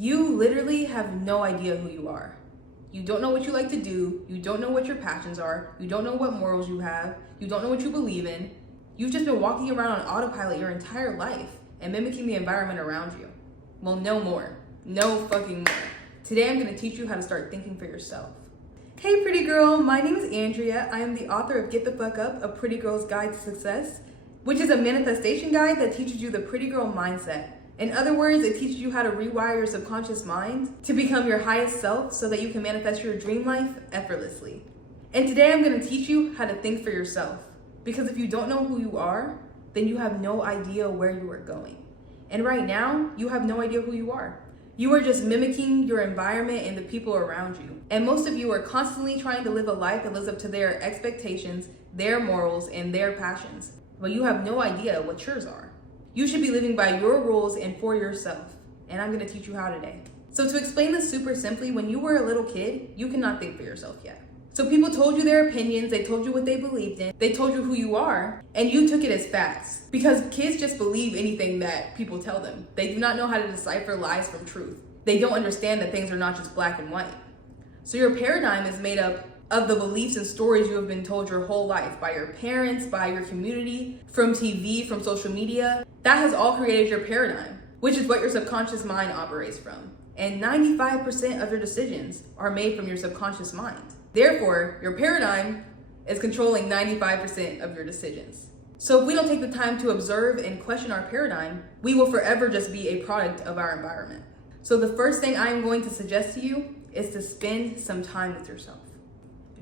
You literally have no idea who you are. You don't know what you like to do. You don't know what your passions are. You don't know what morals you have. You don't know what you believe in. You've just been walking around on autopilot your entire life and mimicking the environment around you. Well, no more. No fucking more. Today I'm going to teach you how to start thinking for yourself. Hey pretty girl, my name is Andrea. I am the author of Get the Fuck Up, A Pretty Girl's Guide to Success, which is a manifestation guide that teaches you the pretty girl mindset. In other words, it teaches you how to rewire your subconscious mind to become your highest self so that you can manifest your dream life effortlessly. And today I'm going to teach you how to think for yourself. Because if you don't know who you are, then you have no idea where you are going. And right now, you have no idea who you are. You are just mimicking your environment and the people around you. And most of you are constantly trying to live a life that lives up to their expectations, their morals, and their passions. But you have no idea what yours are. You should be living by your rules and for yourself. And I'm going to teach you how today. So to explain this super simply, when you were a little kid, you cannot think for yourself yet. So people told you their opinions, they told you what they believed in, they told you who you are, and you took it as facts. Because kids just believe anything that people tell them. They do not know how to decipher lies from truth. They don't understand that things are not just black and white. So your paradigm is made up of the beliefs and stories you have been told your whole life by your parents, by your community, from TV, from social media. That has all created your paradigm, which is what your subconscious mind operates from. And 95% of your decisions are made from your subconscious mind. Therefore, your paradigm is controlling 95% of your decisions. So if we don't take the time to observe and question our paradigm, we will forever just be a product of our environment. So the first thing I'm going to suggest to you is to spend some time with yourself.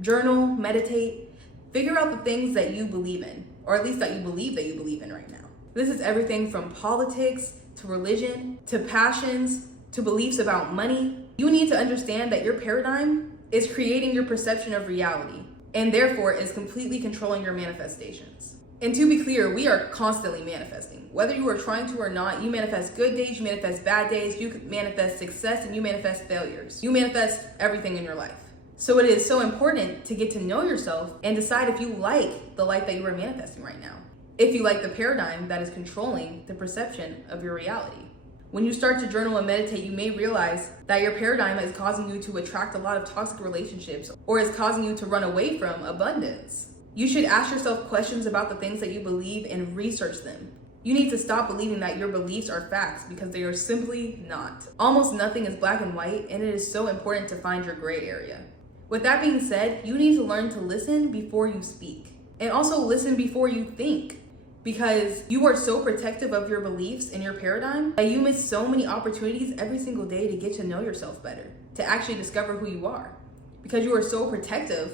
Journal, meditate, figure out the things that you believe in, or at least that you believe in right now. This is everything from politics to religion to passions to beliefs about money. You need to understand that your paradigm is creating your perception of reality and therefore is completely controlling your manifestations. And to be clear, we are constantly manifesting. Whether you are trying to or not, you manifest good days, you manifest bad days, you manifest success, and you manifest failures. You manifest everything in your life. So it is so important to get to know yourself and decide if you like the life that you are manifesting right now. If you like the paradigm that is controlling the perception of your reality. When you start to journal and meditate, you may realize that your paradigm is causing you to attract a lot of toxic relationships or is causing you to run away from abundance. You should ask yourself questions about the things that you believe and research them. You need to stop believing that your beliefs are facts because they are simply not. Almost nothing is black and white, and it is so important to find your gray area. With that being said, you need to learn to listen before you speak and also listen before you think, because you are so protective of your beliefs and your paradigm that you miss so many opportunities every single day to get to know yourself better, to actually discover who you are, because you are so protective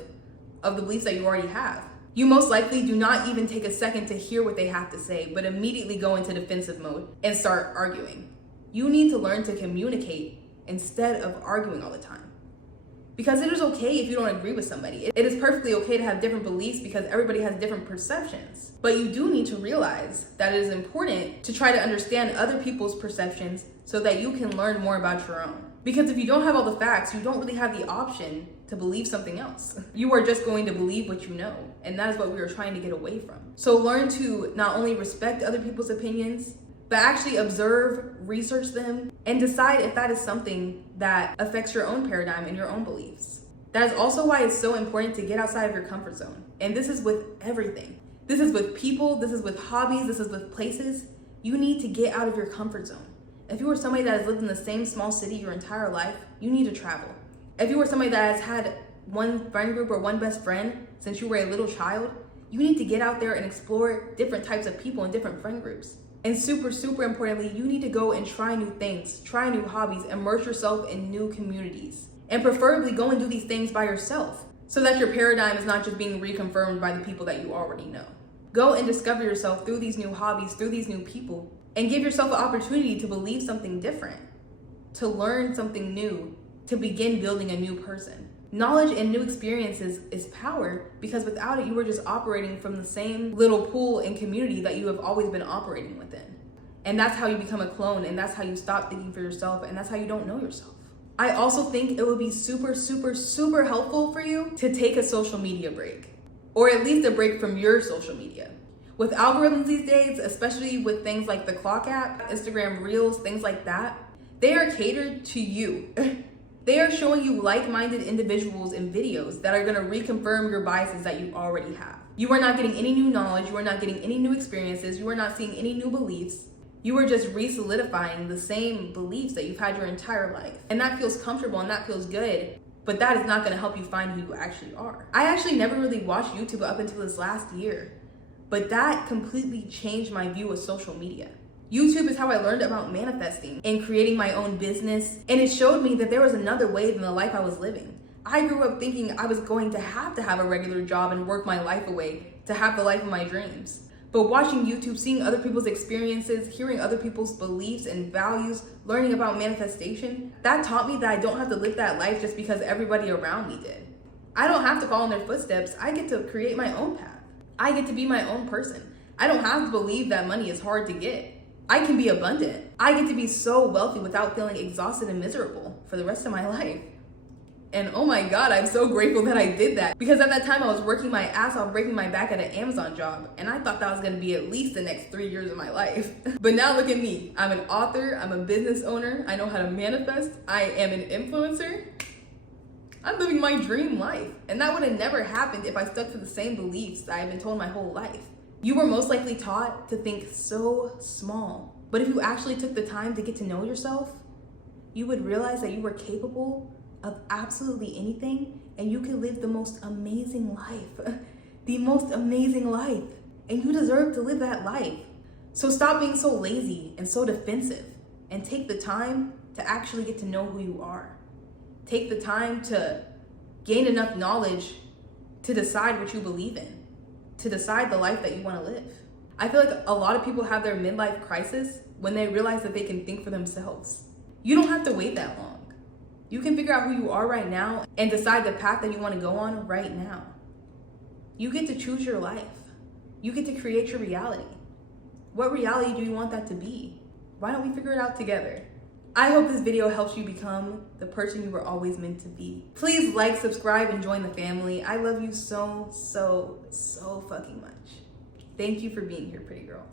of the beliefs that you already have. You most likely do not even take a second to hear what they have to say, but immediately go into defensive mode and start arguing. You need to learn to communicate instead of arguing all the time. Because it is okay if you don't agree with somebody. It is perfectly okay to have different beliefs because everybody has different perceptions. But you do need to realize that it is important to try to understand other people's perceptions so that you can learn more about your own. Because if you don't have all the facts, you don't really have the option to believe something else. You are just going to believe what you know. And that is what we are trying to get away from. So learn to not only respect other people's opinions, but actually observe, research them, and decide if that is something that affects your own paradigm and your own beliefs. That is also why it's so important to get outside of your comfort zone. And this is with everything. This is with people, this is with hobbies, this is with places. You need to get out of your comfort zone. If you are somebody that has lived in the same small city your entire life, you need to travel. If you are somebody that has had one friend group or one best friend since you were a little child, you need to get out there and explore different types of people and different friend groups. And super importantly, you need to go and try new things, try new hobbies, immerse yourself in new communities. And preferably go and do these things by yourself so that your paradigm is not just being reconfirmed by the people that you already know. Go and discover yourself through these new hobbies, through these new people, and give yourself an opportunity to believe something different, to learn something new, to begin building a new person. Knowledge and new experiences is power, because without it, you are just operating from the same little pool and community that you have always been operating within. And that's how you become a clone, and that's how you stop thinking for yourself, and that's how you don't know yourself. I also think it would be super helpful for you to take a social media break, or at least a break from your social media. With algorithms these days, especially with things like the Clock app, Instagram Reels, things like that, They are catered to you. They are showing you like-minded individuals in videos that are gonna reconfirm your biases that you already have. You are not getting any new knowledge, you are not getting any new experiences, you are not seeing any new beliefs. You are just re-solidifying the same beliefs that you've had your entire life. And that feels comfortable and that feels good, but that is not gonna help you find who you actually are. I actually never really watched YouTube up until this last year, but that completely changed my view of social media. YouTube is how I learned about manifesting and creating my own business, and it showed me that there was another way than the life I was living. I grew up thinking I was going to have a regular job and work my life away to have the life of my dreams. But watching YouTube, seeing other people's experiences, hearing other people's beliefs and values, learning about manifestation, that taught me that I don't have to live that life just because everybody around me did. I don't have to follow in their footsteps. I get to create my own path. I get to be my own person. I don't have to believe that money is hard to get. I can be abundant. I get to be so wealthy without feeling exhausted and miserable for the rest of my life. And oh my God, I'm so grateful that I did that, because at that time I was working my ass off, breaking my back at an Amazon job, and I thought that was gonna be at least the next 3 years of my life. But now look at me. I'm an author, I'm a business owner, I know how to manifest, I am an influencer. I'm living my dream life. And that would have never happened if I stuck to the same beliefs that I've been told my whole life. You were most likely taught to think so small. But if you actually took the time to get to know yourself, you would realize that you were capable of absolutely anything, and you can live the most amazing life. The most amazing life. And you deserve to live that life. So stop being so lazy and so defensive, and take the time to actually get to know who you are. Take the time to gain enough knowledge to decide what you believe in, to decide the life that you want to live. I feel like a lot of people have their midlife crisis when they realize that they can think for themselves. You don't have to wait that long. You can figure out who you are right now and decide the path that you want to go on right now. You get to choose your life. You get to create your reality. What reality do you want that to be? Why don't we figure it out together? I hope this video helps you become the person you were always meant to be. Please like, subscribe, and join the family. I love you so, so, so fucking much. Thank you for being here, pretty girl.